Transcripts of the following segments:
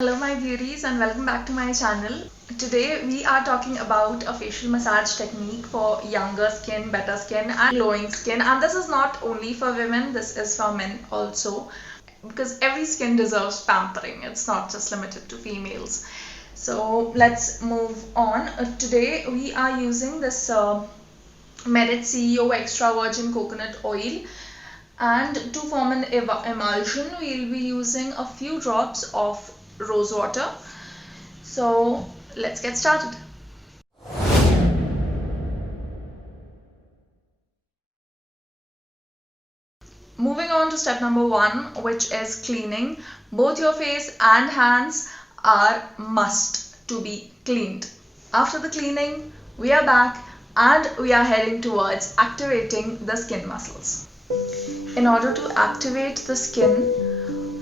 Hello my beauties and welcome back to my channel. Today we are talking about a facial massage technique for younger skin, better skin and glowing skin, and this is not only for women, this is for men also, because every skin deserves pampering. It's not just limited to females. So let's move on. Today we are using this Merit CEO extra virgin coconut oil, and to form an emulsion we'll be using a few drops of rose water. So let's get started. Moving on to step number 1, which is cleaning. Both your face and hands are must to be cleaned. After the cleaning, we are back and we are heading towards activating the skin muscles. In order to activate the skin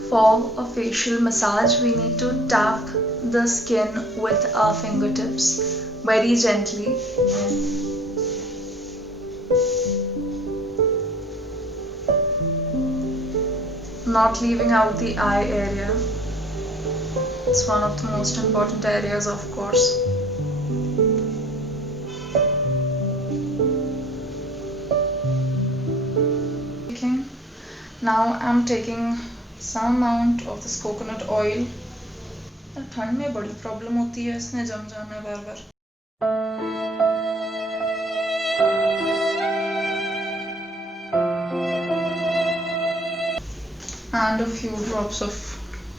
for a facial massage, we need to tap the skin with our fingertips very gently. Not leaving out the eye area. It's one of the most important areas, of course. Now I'm taking some amount of this coconut oil. ठंड में बड़ी problem होती है, इसने जम जाना है बार बार. And a few drops of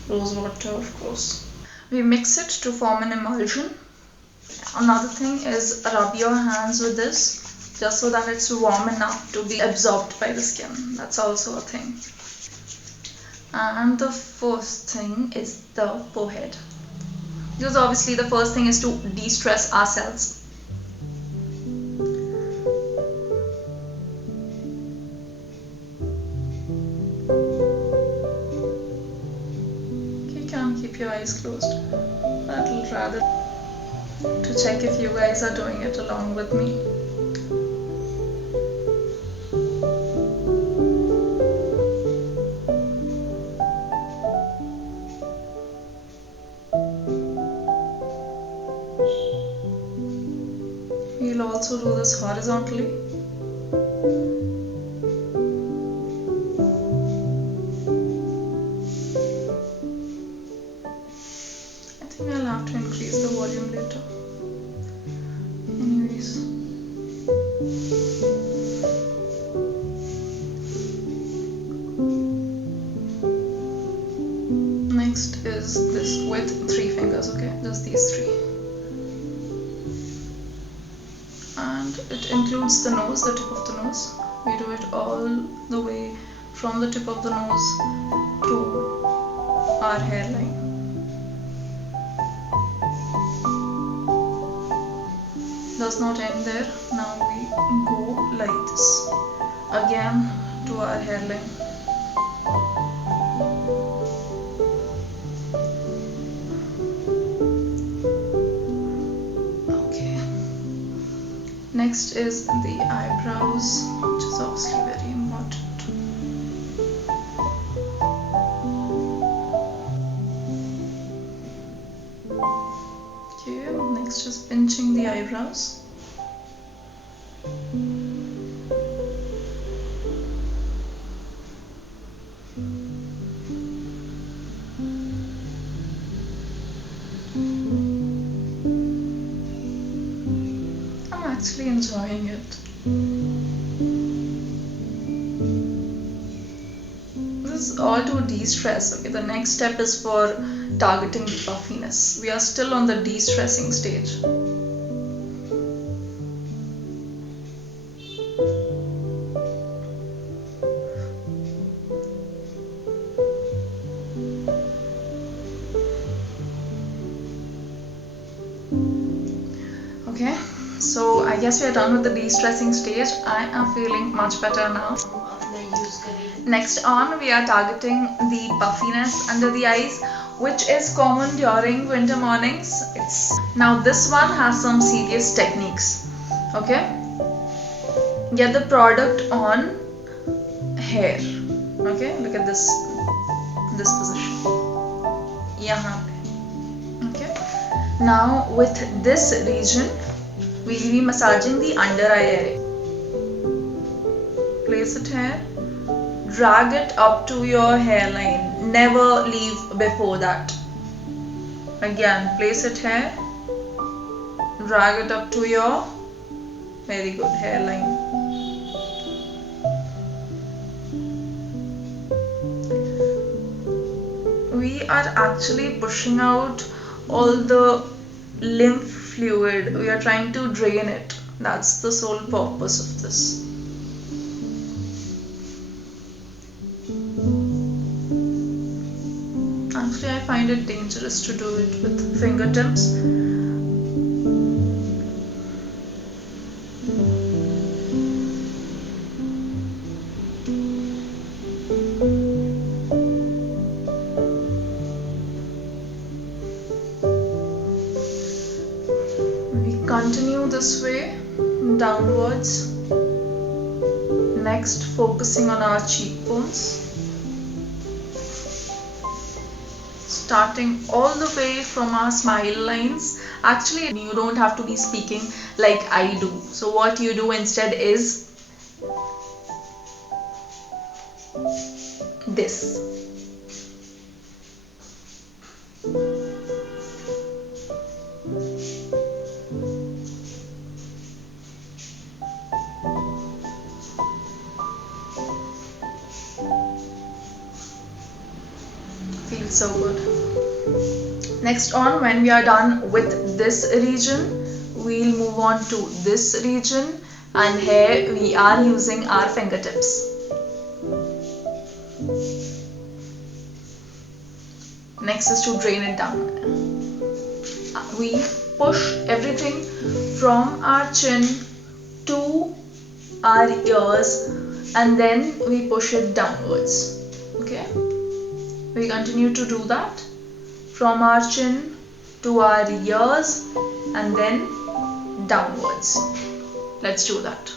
rose water, of course. We mix it to form an emulsion. Another thing is rub your hands with this just so that it's warm enough to be absorbed by the skin. That's also a thing. And the first thing is the forehead, because obviously the first thing is to de-stress ourselves. You can keep your eyes closed. I'd rather to check if you guys are doing it along with me. We'll also do this horizontally. I think I'll have to increase the volume later. Anyways. Next is this with 3 fingers, okay? Just these 3. And it includes the nose, the tip of the nose. We do it all the way from the tip of the nose to our hairline. Does not end there. Now we go like this again to our hairline. Next is the eyebrows, which is obviously very important. Okay, next is pinching the eyebrows. Actually enjoying it. This is all to de-stress. Okay, the next step is for targeting the puffiness. We are still on the de-stressing stage. Okay. So I guess we are done with the de-stressing stage. I am feeling much better now. Next on, we are targeting the puffiness under the eyes, which is common during winter mornings. Now this one has some serious techniques. Okay, get the product on hair. Okay, look at this position. यहाँ पे Okay. Now with this region, we'll be massaging the under eye area. Place it here. Drag it up to your hairline. Never leave before that. Again, place it here. Drag it up to your very good hairline. We are actually pushing out all the lymph fluid. We are trying to drain it. That's the sole purpose of this. Actually, I find it dangerous to do it with fingertips. Continue this way downwards. Next, focusing on our cheekbones. Starting all the way from our smile lines. Actually, you don't have to be speaking like I do. So what you do instead is this. Feels so good. Next on, when we are done with this region, we'll move on to this region, and here we are using our fingertips. Next is to drain it down. We push everything from our chin to our ears, and then we push it downwards. Okay. We continue to do that from our chin to our ears and then downwards. Let's do that.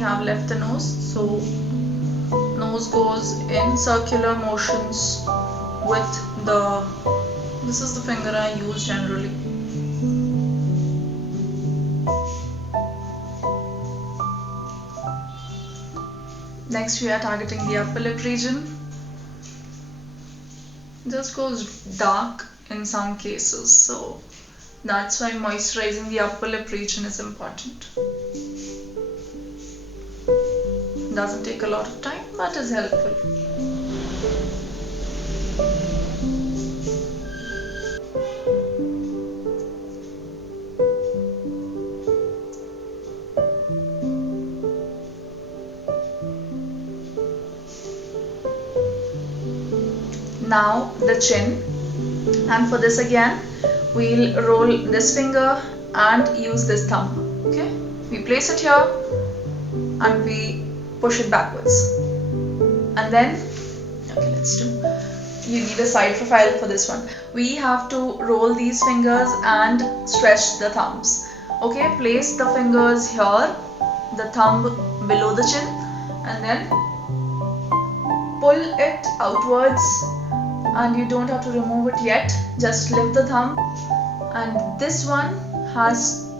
Have left the nose, so nose goes in circular motions with the, this is the finger I use generally. Next we are targeting the upper lip region. This goes dark in some cases, so that's why moisturizing the upper lip region is important. Doesn't take a lot of time, but is helpful. Now the chin, and for this again we'll roll this finger and use this thumb. Okay, we place it here and we push it backwards, and then okay, let's do, you need a side profile for this one. We have to roll these fingers and stretch the thumbs. Okay, place the fingers here, the thumb below the chin, and then pull it outwards, and you don't have to remove it yet, just lift the thumb, and this one has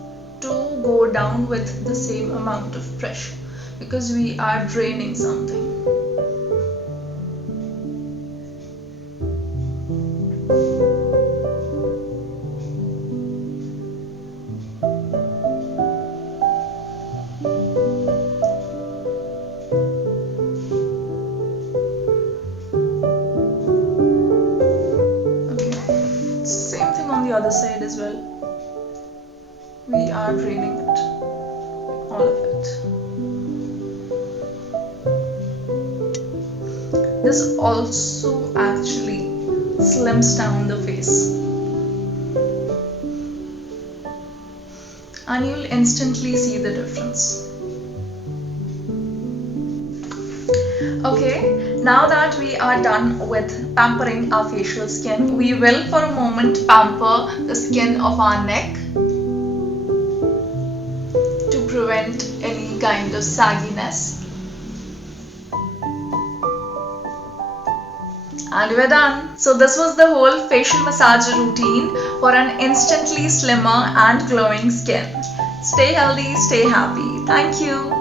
to go down with the same amount of pressure, because we are draining something. Okay, same thing on the other side as well. We are draining it, all of it. This also actually slims down the face, and you'll instantly see the difference. Okay, now that we are done with pampering our facial skin, we will for a moment pamper the skin of our neck to prevent any kind of sagginess. And we're done. So this was the whole facial massage routine for an instantly slimmer and glowing skin. Stay healthy, stay happy. Thank you.